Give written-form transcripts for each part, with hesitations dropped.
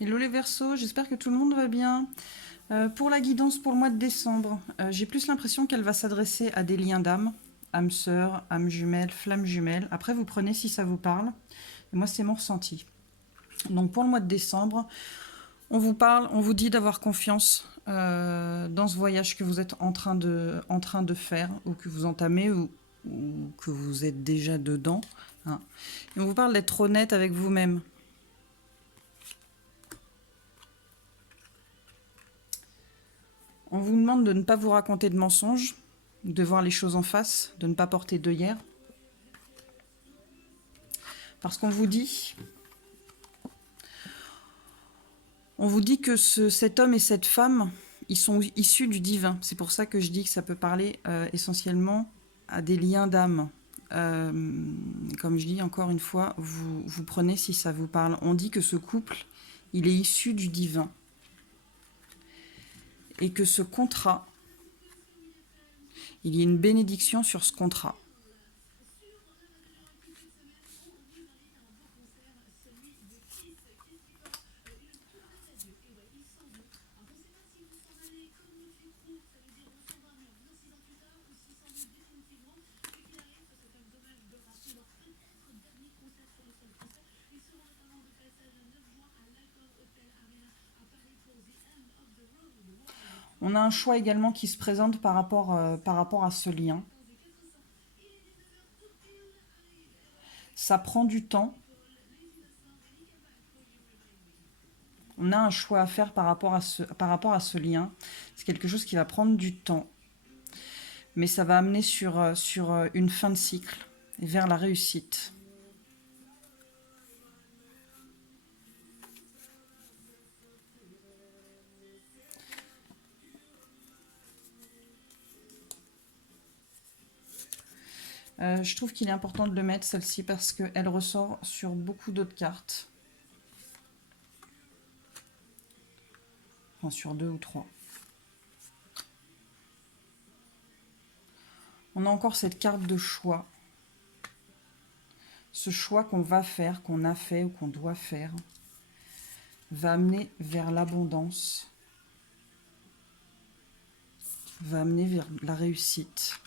Hello les Verseaux, j'espère que tout le monde va bien. Pour la guidance pour le mois de décembre, j'ai plus l'impression qu'elle va s'adresser à des liens d'âme, âme sœur, âme jumelle, flamme jumelle. Après, vous prenez si ça vous parle. Et moi, c'est mon ressenti. Donc pour le mois de décembre, on vous parle, on vous dit d'avoir confiance dans ce voyage que vous êtes en train de faire, ou que vous entamez, ou que vous êtes déjà dedans, hein. Et on vous parle d'être honnête avec vous-même. On vous demande de ne pas vous raconter de mensonges, de voir les choses en face, de ne pas porter d'œillères. Parce qu'on vous dit que cet homme et cette femme, ils sont issus du divin. C'est pour ça que je dis que ça peut parler essentiellement à des liens d'âme. Comme je dis encore une fois, vous prenez si ça vous parle. On dit que ce couple, il est issu du divin. Et que ce contrat, il y a une bénédiction sur ce contrat. On a un choix également qui se présente par rapport à ce lien. Ça prend du temps. On a un choix à faire par rapport à ce lien. C'est quelque chose qui va prendre du temps. Mais ça va amener sur une fin de cycle et vers la réussite. Je trouve qu'il est important de le mettre, celle-ci, parce qu'elle ressort sur beaucoup d'autres cartes. Enfin, sur 2 ou 3. On a encore cette carte de choix. Ce choix qu'on va faire, qu'on a fait ou qu'on doit faire, va amener vers l'abondance, va amener vers la réussite.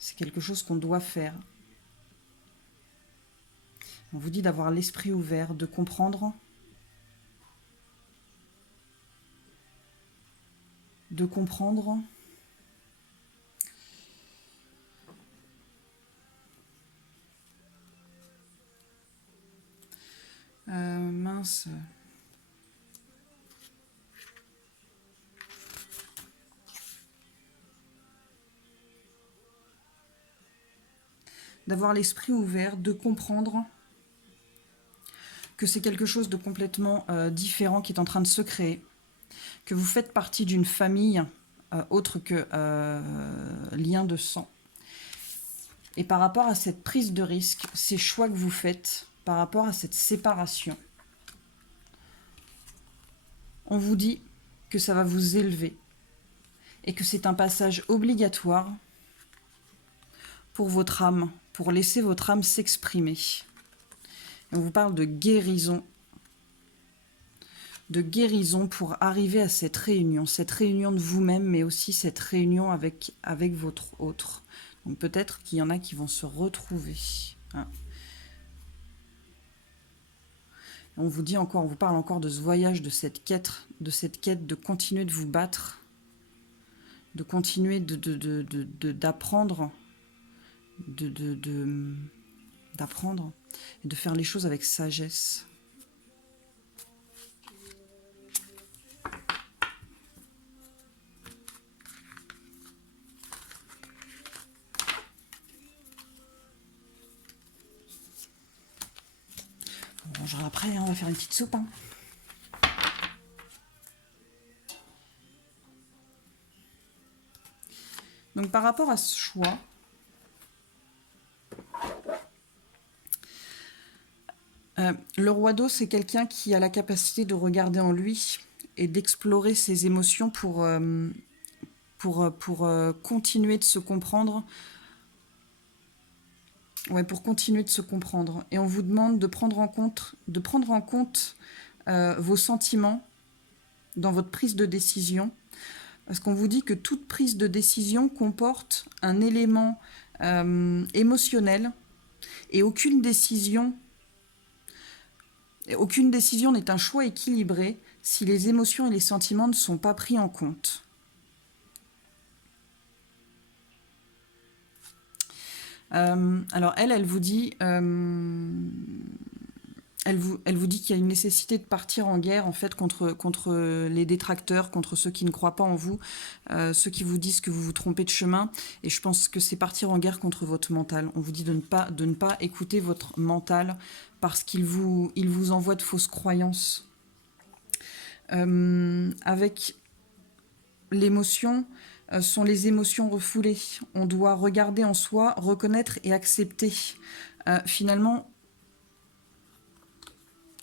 C'est quelque chose qu'on doit faire. On vous dit d'avoir l'esprit ouvert, de comprendre, mince. D'avoir l'esprit ouvert, de comprendre que c'est quelque chose de complètement différent qui est en train de se créer, que vous faites partie d'une famille autre que lien de sang. Et par rapport à cette prise de risque, ces choix que vous faites, par rapport à cette séparation, on vous dit que ça va vous élever et que c'est un passage obligatoire pour votre âme, pour laisser votre âme s'exprimer. Et on vous parle de guérison pour arriver à cette réunion de vous-même, mais aussi cette réunion avec votre autre. Donc peut-être qu'il y en a qui vont se retrouver. Hein. On vous dit encore, on vous parle encore de ce voyage, de cette quête, de continuer de vous battre, de continuer d'apprendre, d'apprendre et de faire les choses avec sagesse. On mangera après, hein, on va faire une petite soupe. Hein. Donc par rapport à ce choix, le roi d'eau, c'est quelqu'un qui a la capacité de regarder en lui et d'explorer ses émotions pour continuer de se comprendre. Ouais, pour continuer de se comprendre. Et on vous demande de prendre en compte vos sentiments dans votre prise de décision. Parce qu'on vous dit que toute prise de décision comporte un élément émotionnel et aucune décision n'est un choix équilibré si les émotions et les sentiments ne sont pas pris en compte. Alors elle vous dit... Elle vous dit qu'il y a une nécessité de partir en guerre en fait contre les détracteurs, contre ceux qui ne croient pas en vous, ceux qui vous disent que vous vous trompez de chemin. Et je pense que c'est partir en guerre contre votre mental. On vous dit de ne pas écouter votre mental parce qu'il vous envoie de fausses croyances. Avec l'émotion, sont les émotions refoulées. On doit regarder en soi, reconnaître et accepter. Finalement,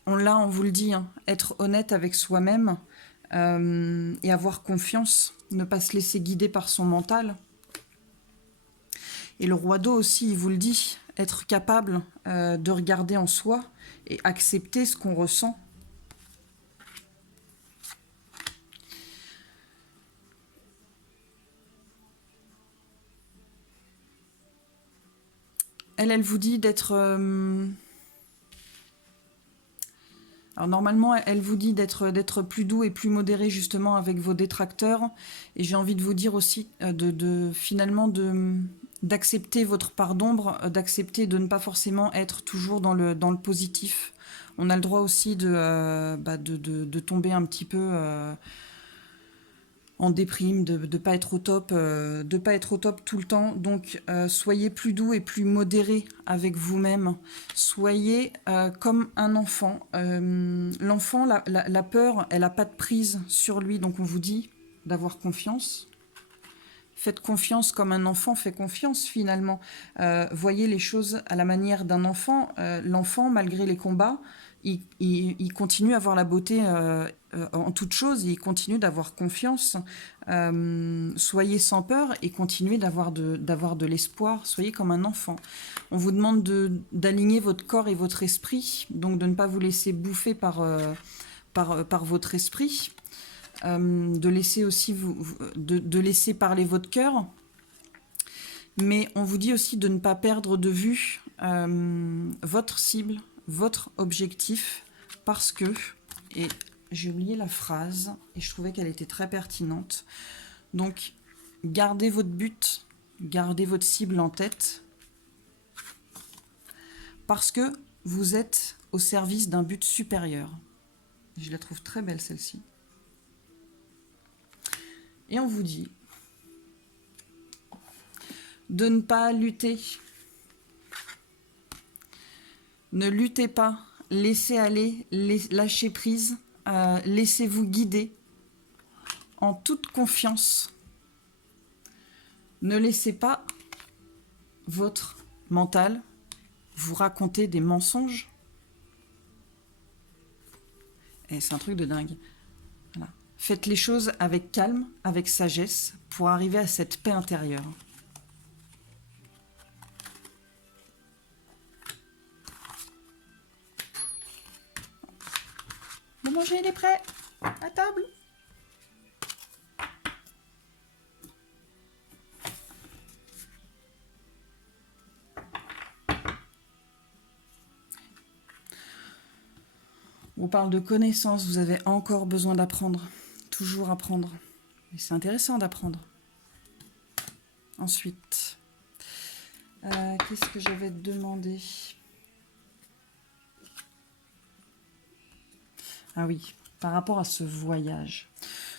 on vous le dit, hein, être honnête avec soi-même et avoir confiance, ne pas se laisser guider par son mental. Et le roi d'eau aussi, il vous le dit, être capable de regarder en soi et accepter ce qu'on ressent. Elle vous dit d'être... Alors normalement, elle vous dit d'être plus doux et plus modéré justement avec vos détracteurs. Et j'ai envie de vous dire aussi finalement d'accepter votre part d'ombre, d'accepter de ne pas forcément être toujours dans le positif. On a le droit aussi de tomber un petit peu en déprime, de pas être au top, tout le temps. Donc soyez plus doux et plus modéré avec vous-même. Soyez comme un enfant. L'enfant, la peur, elle n'a pas de prise sur lui. Donc on vous dit d'avoir confiance. Faites confiance comme un enfant fait confiance finalement. Voyez les choses à la manière d'un enfant. L'enfant, malgré les combats, il continue à avoir la beauté en toute chose, il continue d'avoir confiance. Soyez sans peur et continuez d'avoir de l'espoir. Soyez comme un enfant. On vous demande d'aligner votre corps et votre esprit, donc de ne pas vous laisser bouffer par votre esprit. De laisser aussi de laisser parler votre cœur. Mais on vous dit aussi de ne pas perdre de vue votre cible, votre objectif, parce que, et j'ai oublié la phrase, et je trouvais qu'elle était très pertinente, donc gardez votre but, gardez votre cible en tête, parce que vous êtes au service d'un but supérieur. Je la trouve très belle celle-ci. Et on vous dit de ne pas lutter. Ne luttez pas, laissez aller, lâchez prise, laissez-vous guider en toute confiance. Ne laissez pas votre mental vous raconter des mensonges. Et c'est un truc de dingue. Voilà. Faites les choses avec calme, avec sagesse, pour arriver à cette paix intérieure. Le manger, il est prêt. À table. On vous parle de connaissances, vous avez encore besoin d'apprendre. Toujours apprendre. Et c'est intéressant d'apprendre. Ensuite, qu'est-ce que j'avais demandé ? Ah oui, par rapport à ce voyage.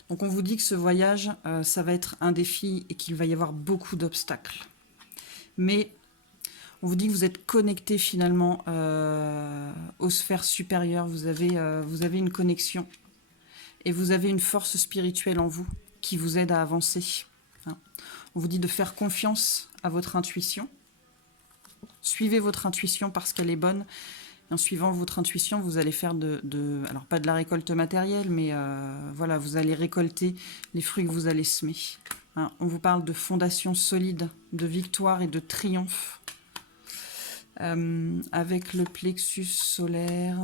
Donc on vous dit que ce voyage, ça va être un défi et qu'il va y avoir beaucoup d'obstacles. Mais on vous dit que vous êtes connecté finalement aux sphères supérieures. Vous avez une connexion et vous avez une force spirituelle en vous qui vous aide à avancer. Hein. On vous dit de faire confiance à votre intuition. Suivez votre intuition parce qu'elle est bonne. Et en suivant votre intuition, vous allez faire alors pas de la récolte matérielle, mais voilà, vous allez récolter les fruits que vous allez semer. Hein, on vous parle de fondation solide, de victoire et de triomphe. Avec le plexus solaire.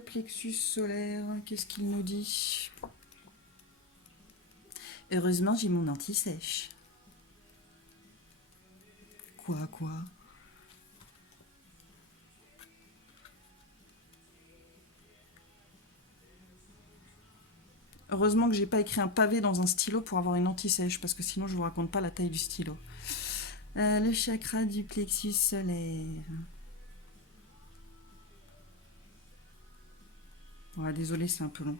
plexus solaire, qu'est-ce qu'il nous dit? Heureusement, j'ai mon anti-sèche. Quoi? Heureusement que j'ai pas écrit un pavé dans un stylo pour avoir une anti-sèche, parce que sinon je vous raconte pas la taille du stylo. Le chakra du plexus solaire. Ouais, désolé, c'est un peu long.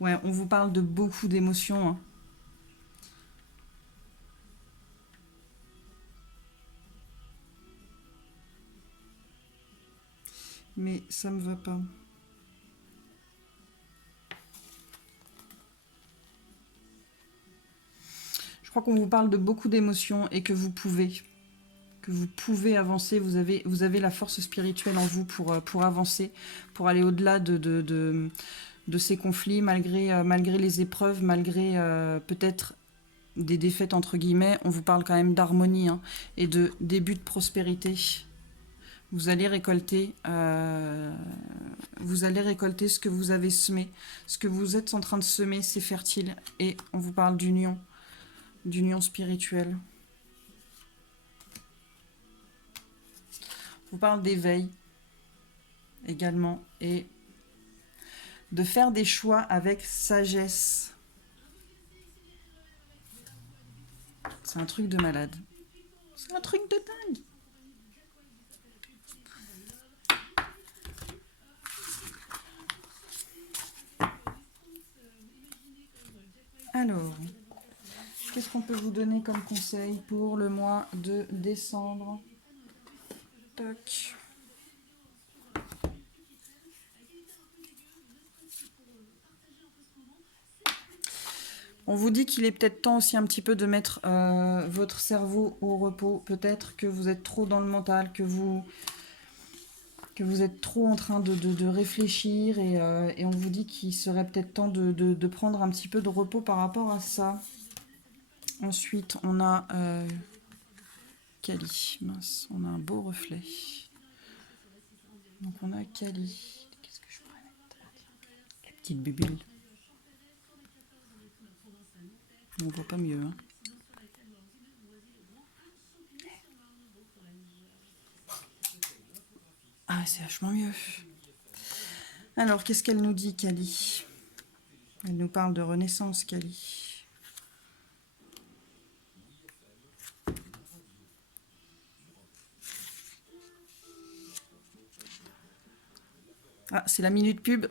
Ouais, on vous parle de beaucoup d'émotions, hein. Mais ça me va pas. Je crois qu'on vous parle de beaucoup d'émotions et que vous pouvez avancer. Vous avez la force spirituelle en vous pour avancer, pour aller au-delà de ces conflits, malgré les épreuves, malgré peut-être des défaites entre guillemets. On vous parle quand même d'harmonie, hein, et de début de prospérité. Vous allez récolter ce que vous avez semé. Ce que vous êtes en train de semer, c'est fertile. Et on vous parle d'union spirituelle. On vous parle d'éveil également. Et de faire des choix avec sagesse. C'est un truc de malade. C'est un truc de dingue. Alors, qu'est-ce qu'on peut vous donner comme conseil pour le mois de décembre? Toc. On vous dit qu'il est peut-être temps aussi un petit peu de mettre votre cerveau au repos. Peut-être que vous êtes trop dans le mental, que vous êtes trop en train de réfléchir et on vous dit qu'il serait peut-être temps de prendre un petit peu de repos par rapport à ça. Ensuite, on a Kali. Mince, on a un beau reflet. Donc on a Kali. Qu'est-ce que je pourrais mettre? La petite bubule. On voit pas mieux, hein. Ah, c'est vachement mieux. Alors, qu'est-ce qu'elle nous dit, Kali? Elle nous parle de renaissance, Kali. Ah, c'est la minute pub.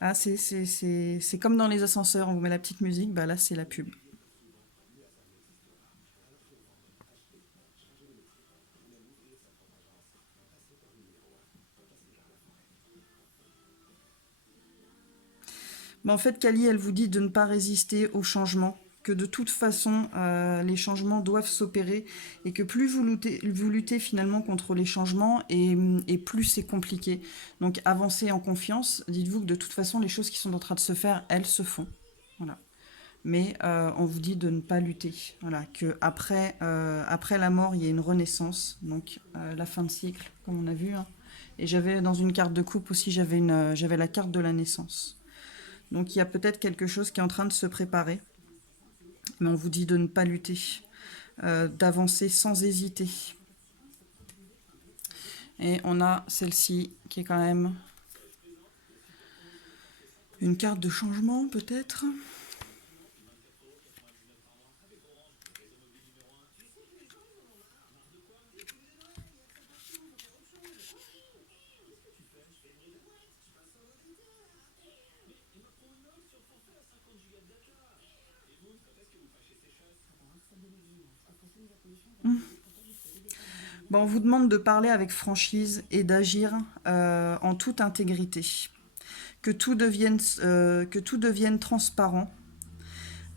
Ah, c'est comme dans les ascenseurs, on vous met la petite musique, bah là, c'est la pub. Mais en fait, Kali, elle vous dit de ne pas résister au changement, que de toute façon, les changements doivent s'opérer, et que plus vous luttez finalement contre les changements, et plus c'est compliqué. Donc avancez en confiance, dites-vous que de toute façon, les choses qui sont en train de se faire, elles se font. Voilà. Mais on vous dit de ne pas lutter. Voilà, que après la mort, il y a une renaissance, donc la fin de cycle, comme on a vu, hein. Et j'avais dans une carte de coupe aussi, j'avais la carte de la naissance. Donc il y a peut-être quelque chose qui est en train de se préparer. Mais on vous dit de ne pas lutter, d'avancer sans hésiter. Et on a celle-ci qui est quand même une carte de changement peut-être. Bon, on vous demande de parler avec franchise et d'agir en toute intégrité. Que tout devienne transparent.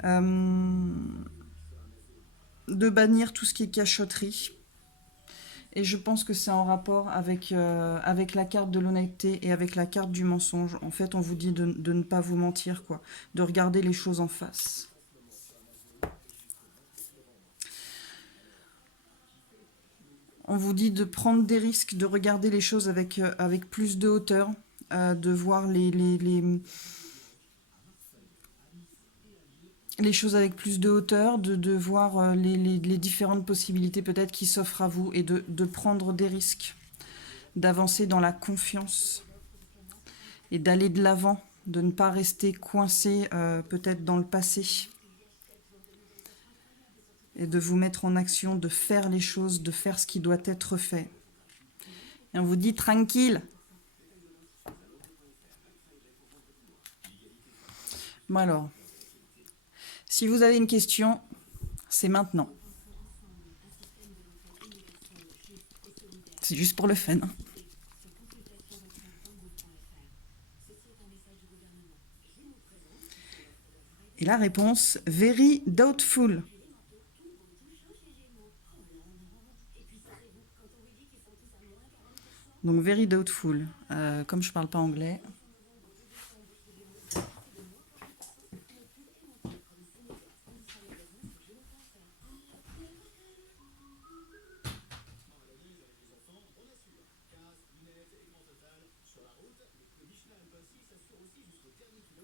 De bannir tout ce qui est cachotterie. Et je pense que c'est en rapport avec la carte de l'honnêteté et avec la carte du mensonge. En fait, on vous dit de ne pas vous mentir, quoi. De regarder les choses en face. On vous dit de prendre des risques, de regarder les choses avec plus de hauteur, de voir les choses avec plus de hauteur, de voir les différentes possibilités peut-être qui s'offrent à vous et de prendre des risques, d'avancer dans la confiance et d'aller de l'avant, de ne pas rester coincé peut-être dans le passé et de vous mettre en action, de faire les choses, de faire ce qui doit être fait. Et on vous dit tranquille. Bon alors, si vous avez une question, c'est maintenant. C'est juste pour le fun. Et la réponse, very doubtful. Donc, very doubtful. Comme je ne parle pas anglais.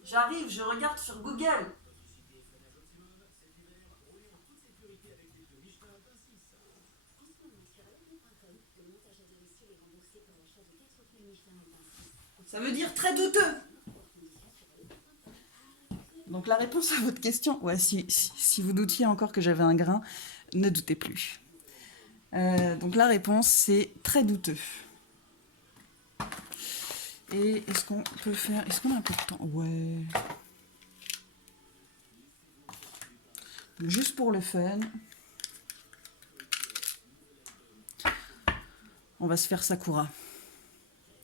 J'arrive, je regarde sur Google. Ça veut dire très douteux. Donc la réponse à votre question, ouais, si vous doutiez encore que j'avais un grain, ne doutez plus. Donc la réponse, c'est très douteux. Et est-ce qu'on peut faire... Est-ce qu'on a un peu de temps? Ouais. Juste pour le fun. On va se faire Sakura.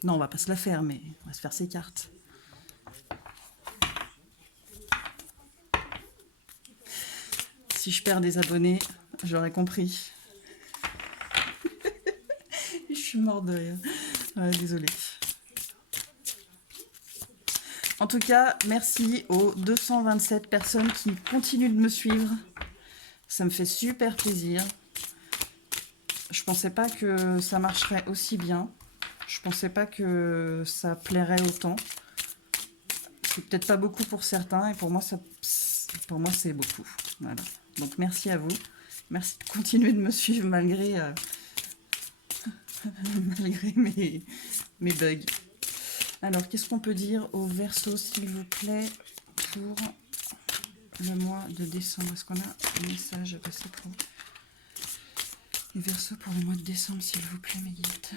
Non, on va pas se la faire, mais on va se faire ses cartes. Si je perds des abonnés, j'aurais compris. Je suis morte de rire. Ouais, désolée. En tout cas, merci aux 227 personnes qui continuent de me suivre. Ça me fait super plaisir. Je pensais pas que ça marcherait aussi bien. Je pensais pas que ça plairait autant. C'est peut-être pas beaucoup pour certains et pour moi, c'est beaucoup. Voilà. Donc merci à vous. Merci de continuer de me suivre malgré, malgré mes bugs. Alors, qu'est-ce qu'on peut dire au Verseau, s'il vous plaît, pour le mois de décembre? Est-ce qu'on a un message à passer pour les Verseaux pour le mois de décembre, s'il vous plaît, mes guides?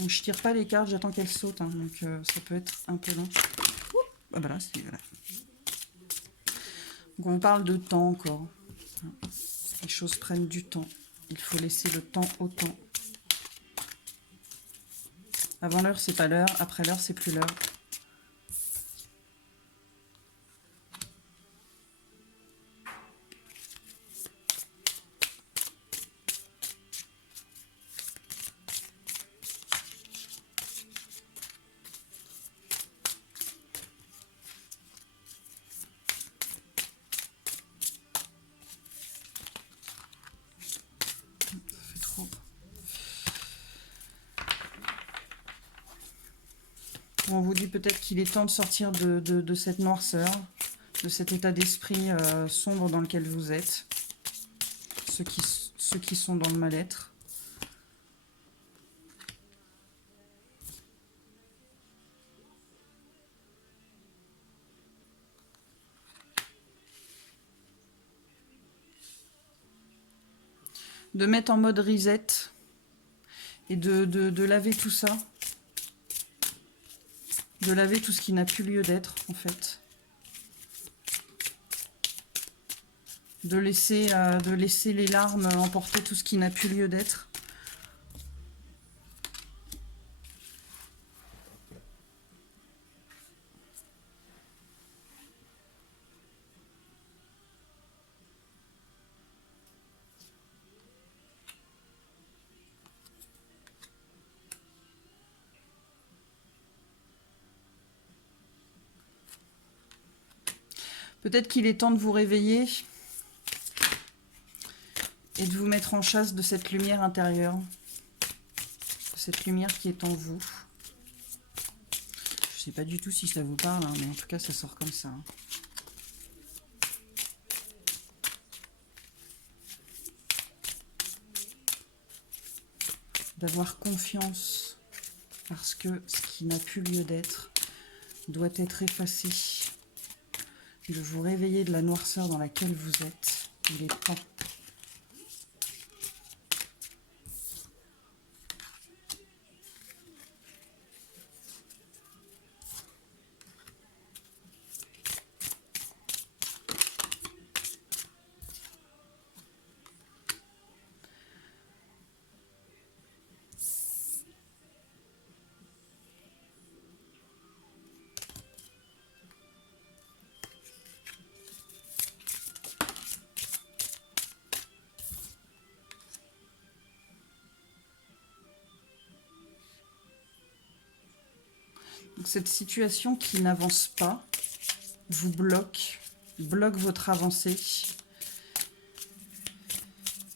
Donc, je tire pas les cartes, j'attends qu'elles sautent, hein, donc ça peut être un peu long. Ah bah là, c'est... Voilà. Donc, on parle de temps encore. Les choses prennent du temps. Il faut laisser le temps au temps. Avant l'heure, c'est pas l'heure. Après l'heure, c'est plus l'heure. Ça fait trop. On vous dit peut-être qu'il est temps de sortir de cette noirceur, de cet état d'esprit sombre dans lequel vous êtes. Ceux qui sont dans le mal-être. De mettre en mode reset et de laver tout ça. De laver tout ce qui n'a plus lieu d'être, en fait. De laisser les larmes emporter tout ce qui n'a plus lieu d'être. Peut-être qu'il est temps de vous réveiller et de vous mettre en chasse de cette lumière intérieure, de cette lumière qui est en vous. Je sais pas du tout si ça vous parle, hein, mais en tout cas ça sort comme ça. D'avoir confiance parce que ce qui n'a plus lieu d'être doit être effacé. De vous réveiller de la noirceur dans laquelle vous êtes. Il est temps. Donc, cette situation qui n'avance pas vous bloque votre avancée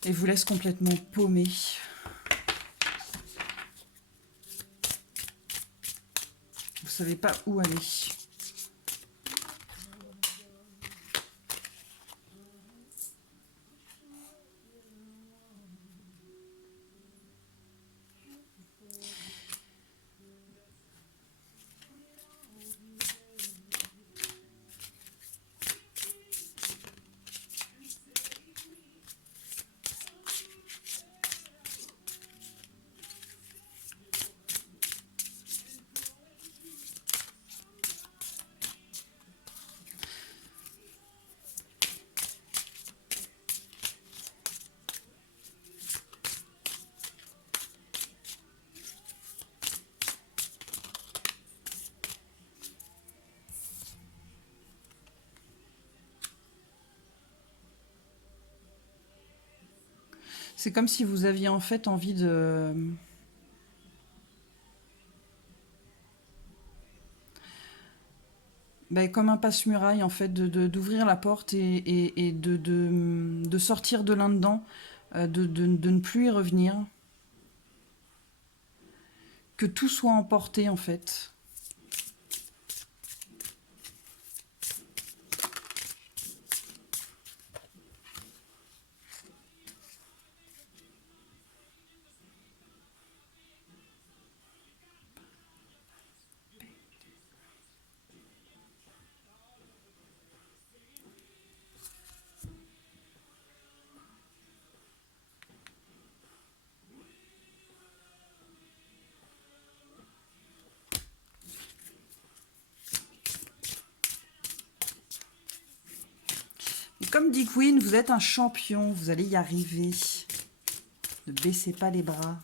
et vous laisse complètement paumé. Vous ne savez pas où aller. C'est comme si vous aviez en fait envie de... Ben, comme un passe-muraille, en fait, d'ouvrir la porte et de sortir de là-dedans, de ne plus y revenir. Que tout soit emporté, en fait. Et comme dit Queen, vous êtes un champion, vous allez y arriver. Ne baissez pas les bras.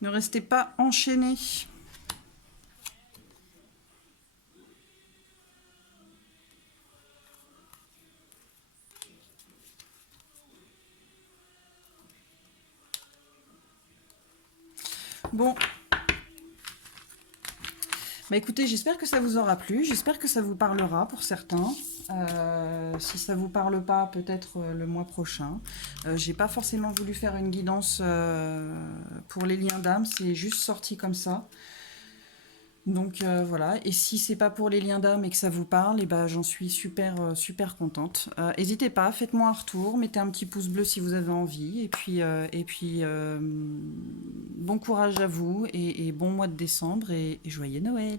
Ne restez pas enchaînés. Bon. Bah écoutez, j'espère que ça vous aura plu. J'espère que ça vous parlera pour certains. Si ça vous parle pas, peut-être le mois prochain. J'ai pas forcément voulu faire une guidance pour les liens d'âme. C'est juste sorti comme ça. Donc voilà, et si c'est pas pour les liens d'âme et que ça vous parle, et ben j'en suis super contente. N'hésitez pas, faites-moi un retour, mettez un petit pouce bleu si vous avez envie, et puis bon courage à vous, et bon mois de décembre, et joyeux Noël!